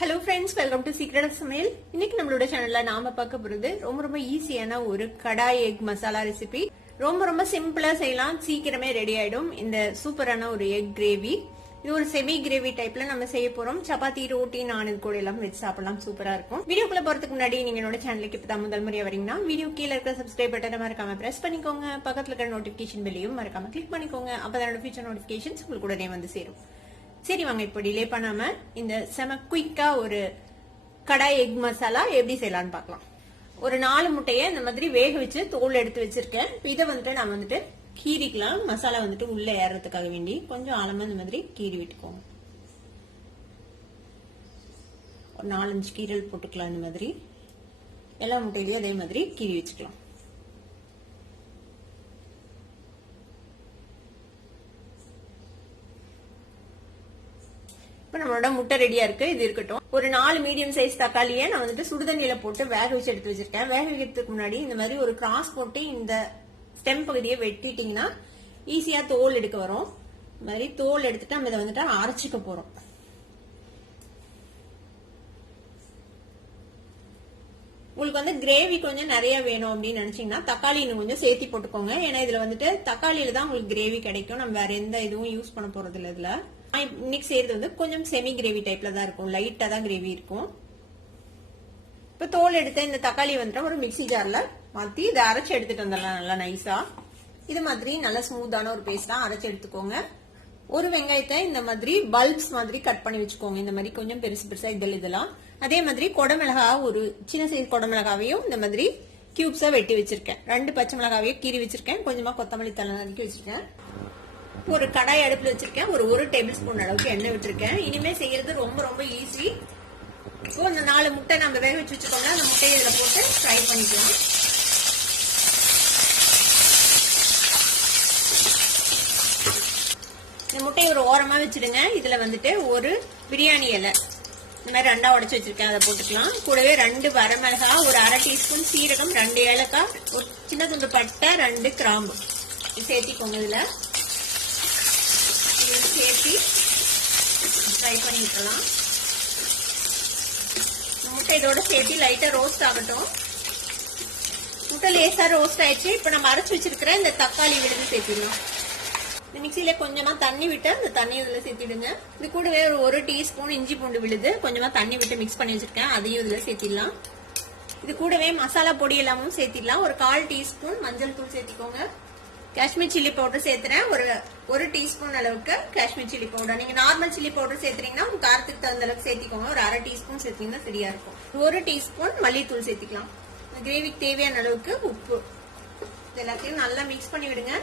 Hello friends, welcome to secret of சமையல். இன்னைக்கு நம்மளோட சேனல்ல நாம பார்க்க போறது ரொம்ப ஈஸியான ஒரு கடாய் எக் மசாலா ரெசிபி. ரொம்ப சிம்பிளா செய்யலாம், சீக்கிரமே ரெடி ஆயிடும். இந்த சூப்பரான ஒரு எக் கிரேவி, இது ஒரு செமி கிரேவி டைப்ல நம்ம செய்ய போறோம். சப்பாத்தி, ரோட்டி, நான் இது கூட எல்லாம் வச்சு சாப்பிடலாம், சூப்பரா இருக்கும். வீடியோக்குள்ள போறதுக்கு முன்னாடி நீங்க என்னோட சேனலுக்கு இப்பதான் முதல் முறையா வரீங்கன்னா வீடியோ கீழே இருக்க சப்ஸ்கிரைப் பட்டனை மறக்காம பிரஸ் பண்ணிக்கோங்க. பக்கத்துல இருக்கிற நோட்டிபிகேஷன் பெல்லையும் மறக்காம கிளிக் பண்ணிக்கோங்க. அப்பதான் ஃபியூச்சர் நோட்டிபிகேஷன்ஸ் உங்களுக்கு உடனே வந்து சேரும். சரி வாங்க, இப்போ டிலே பண்ணாம இந்த செம குயிக்கா ஒரு கடாய் எக் மசாலா எப்படி செய்யலாம்னு பார்க்கலாம். ஒரு 4 முட்டையை இந்த மாதிரி வேக வச்சு தோல் எடுத்து வச்சிருக்கேன். இதை வந்துட்டு நான் வந்துட்டு கீரிக்கலாம். மசாலா வந்துட்டு உள்ள ஏறதுக்காக வேண்டி கொஞ்சம் ஆழமா இந்த மாதிரி கீறி விட்டுக்கோங்க. ஒரு 4-5 கீரல் போட்டுக்கலாம். இந்த மாதிரி எல்லா முட்டையிலயும் அதே மாதிரி கீறி வச்சுக்கலாம். இப்ப நம்மளோட முட்டை ரெடியா இருக்கு, இது இருக்கட்டும். ஒரு 4 மீடியம் சைஸ் தக்காளியை நான் வந்துட்டு சுடுதண்ணியில போட்டு வேக வச்சு எடுத்து வச்சிருக்கேன். வேக வைக்கிறதுக்கு முன்னாடி இந்த மாதிரி ஒரு கிராஸ் போட்டு இந்த ஸ்டெம் பகுதியை வெட்டிட்டீங்கன்னா ஈஸியா தோல் எடுக்க வரும். இந்த மாதிரி தோல் எடுத்துட்டு நம்ம இதை வந்துட்டு அரைச்சிக்க போறோம். உங்களுக்கு வந்து கிரேவி கொஞ்சம் நிறைய வேணும் அப்படின்னு நினைச்சீங்கன்னா தக்காளி இன்னும் கொஞ்சம் சேர்த்தி போட்டுக்கோங்க. ஏன்னா இதுல வந்துட்டு தக்காளியில தான் உங்களுக்கு கிரேவி கிடைக்கும். நம்ம வேற எந்த இதுவும் யூஸ் பண்ண போறது இல்லை. இதுல இன்னைக்கு செய்யறது வந்து கொஞ்சம் செமி கிரேவி டைப்ல தான் இருக்கும், லைட்டா தான் கிரேவி இருக்கும். இப்ப தோல் எடுத்த இந்த தக்காளி வந்துட்டு ஒரு மிக்சி ஜார்ல மாத்தி இதை அரைச்சு எடுத்துட்டு வந்துடலாம். நல்லா நைஸா இது மாதிரி நல்லா ஸ்மூத்தான ஒரு பேஸ்டா அரைச்சு எடுத்துக்கோங்க. ஒரு வெங்காயத்தை இந்த மாதிரி பல்ப்ஸ் மாதிரி கட் பண்ணி வச்சுக்கோங்க. இந்த மாதிரி கொஞ்சம் பெருசா இதெல்லாம். அதே மாதிரி கொடமிளகா, ஒரு சின்ன சைஸ் கொடமிளகாவையும் இந்த மாதிரி கியூப்ஸா வெட்டி வச்சிருக்கேன். 2 பச்சை மிளகாவையும் கீறி வச்சிருக்கேன். கொஞ்சமா கொத்தமல்லி தலை நறுக்கி வச்சிருக்கேன். ஒரு கடாய் அடுப்புல வச்சிருக்கேன். ஒரு 1 டேபிள் ஸ்பூன் அளவுக்கு எண்ணெய் விட்டுருக்கேன். இனிமே செய்யறது ரொம்ப ஈஸி. இப்போ இந்த 4 முட்டை நம்ம வேக வச்சு வச்சுக்கோங்க. அந்த முட்டையை இதுல போட்டு ஃப்ரை பண்ணிக்கலாம். இந்த முட்டையை ஒரு ஓரமா வச்சிடுங்க. இதுல வந்துட்டு ஒரு பிரியாணி இலை இந்த மாதிரி 2 உடைச்சு வச்சிருக்கேன், அதை போட்டுக்கலாம். கூடவே 2 வரமிளகா, ஒரு அரை டீஸ்பூன் சீரகம், 2 ஏலக்காய், ஒரு சின்ன துண்டு பட்டை, 2 கிராம்பு சேர்த்திக்கோங்க. இதுல சேர்த்து ஃப்ரை பண்ணி விட்டுலாம். முட்டை இதோட சேர்த்து லைட்டா ரோஸ்ட் ஆகட்டும். முட்டை லேசா ரோஸ்ட் ஆயிடுச்சு. இப்ப நம்ம அரைச்சு வச்சிருக்கிற இந்த தக்காளி விழுந்து சேர்த்திடலாம். இந்த மிக்சியில கொஞ்சமா தண்ணி விட்டு அந்த தண்ணி இதுல சேர்த்திடுங்க. இது கூடவே ஒரு 1 டீஸ்பூன் இஞ்சி பூண்டு விழுது கொஞ்சமா தண்ணி விட்டு மிக்ஸ் பண்ணி வச்சிருக்கேன், அதையும் இதுல சேர்த்திடலாம். இது கூடவே மசாலா பொடி எல்லாமும் சேர்த்திடலாம். ஒரு 1/4 டீஸ்பூன் மஞ்சள் தூள் சேர்த்திக்கோங்க. காஷ்மீர் சில்லி பவுடர் சேர்த்துறேன். ஒரு டீஸ்பூன் அளவுக்கு காஷ்மீர் சில்லி பவுடர். நீங்க நார்மல் சில்லி பவுடர் சேர்த்துறீங்கன்னா உங்க காரத்துக்கு தகுந்த அளவுக்கு சேர்த்திக்கோங்க. ஒரு அரை டீஸ்பூன் சேர்த்தீங்கன்னா சரியா இருக்கும். 1 டீஸ்பூன் மல்லித்தூள் சேர்த்திக்கலாம். கிரேவிக்கு தேவையான அளவுக்கு உப்பு. இது எல்லாத்தையும் நல்லா மிக்ஸ் பண்ணி விடுங்க.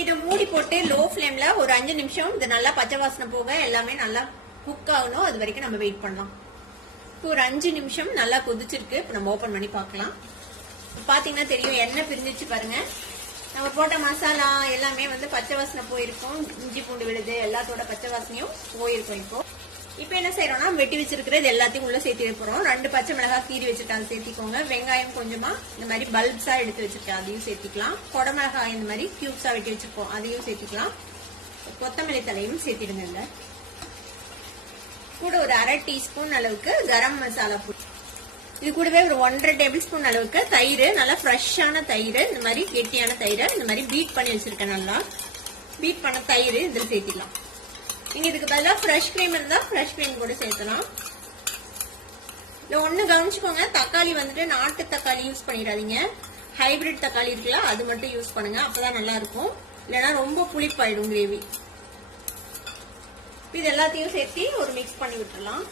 இதை மூடி போட்டு லோ ஃபிளேம்ல ஒரு 5 நிமிஷம் இது நல்லா பச்சை வாசனை போக எல்லாமே நல்லா குக் ஆகணும். அது வரைக்கும் நம்ம வெயிட் பண்ணலாம். இப்போ ஒரு 5 நிமிஷம் நல்லா கொதிச்சிருக்கு. இப்போ நம்ம ஓபன் பண்ணி பார்க்கலாம். பாத்தீங்கன்னா தெரியும், எண்ணெய் பிரிஞ்சிச்சு பாருங்க. நம்ம போட்ட மசாலா எல்லாமே வந்து பச்சை வாசனை போயிருக்கும். இஞ்சி பூண்டு விழுது எல்லாத்தோட பச்சை வாசனையும் போயிருக்கும். இப்போ என்ன செய்யறோம்னா, வெட்டி வச்சிருக்கிறது எல்லாத்தையும் உள்ள சேர்த்து போறோம். 2 பச்சை மிளகாய் கீறி வச்சுட்டு அதை சேர்த்திக்கோங்க. வெங்காயம் கொஞ்சமா இந்த மாதிரி பல்ப்ஸா எடுத்து வச்சிருக்கேன், அதையும் சேர்த்திக்கலாம். கொடமிளகாய் இந்த மாதிரி கியூப்ஸா வெட்டி வச்சிருக்கோம், அதையும் சேர்த்திக்கலாம். கொத்தமல்லி தலையும் சேர்த்திடுங்க. இல்ல கூட ஒரு அரை டீஸ்பூன் அளவுக்கு கரம் மசாலா பொடி. இது கூடவே ஒரு 1.5 டேபிள் ஸ்பூன் அளவுக்கு தயிர், நல்லா ஃப்ரெஷ்ஷான தயிர், இந்த மாதிரி கெட்டியான தயிர் இந்த மாதிரி பீட் பண்ணி வச்சிருக்கேன். நல்லா பீட் பண்ண தயிர் இதுல சேர்த்திடலாம். நீங்க இதுக்கு பதிலா ஃப்ரெஷ் கிரீம் இருந்தா ஃப்ரெஷ் கிரீம் கூட சேர்த்தலாம். இல்ல ஒண்ணு கவனிச்சுக்கோங்க, தக்காளி வந்துட்டு நாட்டு தக்காளி யூஸ் பண்ணிடாதீங்க. ஹைபிரிட் தக்காளி இருக்குல்ல, அது மட்டும் யூஸ் பண்ணுங்க, அப்பதான் நல்லா இருக்கும். இல்லைன்னா ரொம்ப புளிப்பாயிடும் கிரேவி. இது எல்லாத்தையும் சேர்த்து ஒரு மிக்ஸ் பண்ணி விட்டுறலாம்.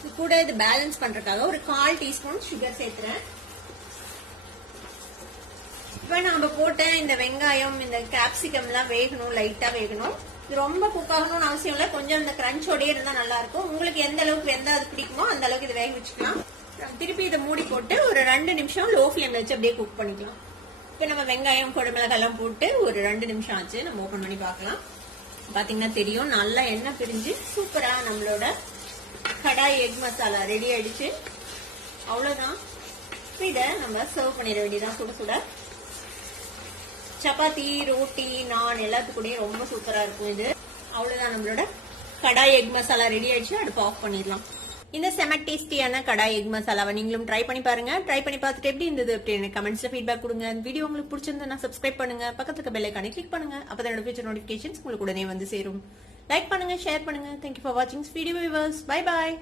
இது கூட இது பேலன்ஸ் பண்றதுக்காக ஒரு 1/4 டீஸ்பூன் சுகர் சேர்த்துறேன். இப்ப நம்ம போட்ட இந்த வெங்காயம், இந்த கேப்சிகம் எல்லாம் வேகணும், லைட்டா வேகணும். இது ரொம்ப குக் ஆகணும்னு அவசியம் இல்ல, கொஞ்சம் இந்த கிரன்ச்சோடயே இருந்தா நல்லா இருக்கும். உங்களுக்கு எந்த அளவுக்கு வெந்தாது பிடிக்குமோ அந்த அளவுக்கு இதை வேக வச்சுக்கலாம். திருப்பி இதை மூடி போட்டு ஒரு 2 நிமிஷம் லோ ஃபிளேம்ல வச்சு அப்படியே குக் பண்ணிக்கலாம். இப்ப நம்ம வெங்காயம், குடமிளகாய் எல்லாம் போட்டு ஒரு 2 நிமிஷம் ஆச்சு. நம்ம ஓபன் பண்ணி பார்க்கலாம். பாத்தீங்கன்னா தெரியும், நல்லா எண்ணெய் பிரிஞ்சு சூப்பரா நம்மளோட கடாய் எக் மசாலா ரெடி ஆயிடுச்சு. அவ்வளவுதான். இதை நம்ம சர்வ் பண்ணிட வேண்டியதான். சுட சுட சப்பாத்தி, ரோட்டி, நான் எல்லாத்துக்கூடயும் ரொம்ப சூப்பரா இருக்கும் இது. அவ்வளவுதான், நம்மளோட கடாய் எக் மசாலா ரெடி ஆயிடுச்சு. அடுப்பு ஆஃப் பண்ணிடலாம். இந்த செம டேஸ்டியான கடாய் எக் மசாலாவை நீங்களும் ட்ரை பண்ணி பாருங்க. ட்ரை பண்ணி பார்த்துட்டு எப்படி இருந்தது அப்படின்னு கமெண்ட்ஸ்ல ஃபீட்பேக் கொடுங்க. இந்த வீடியோ உங்களுக்கு பிடிச்சிருந்தா சப்ஸ்கிரைப் பண்ணுங்க, பக்கத்துக்கு பெல் ஐகானை கிளிக் பண்ணுங்க. அப்பதான் என்னோட ஃபியூச்சர் நோட்டிபிகேஷன்ஸ் உங்களுக்கு உடனே வந்து சேரும். லைக் பண்ணுங்க, ஷேர் பண்ணுங்க. தேங்க்யூ ஃபார் வாட்சிங் வீடியோ வியூவர்ஸ். Bye bye.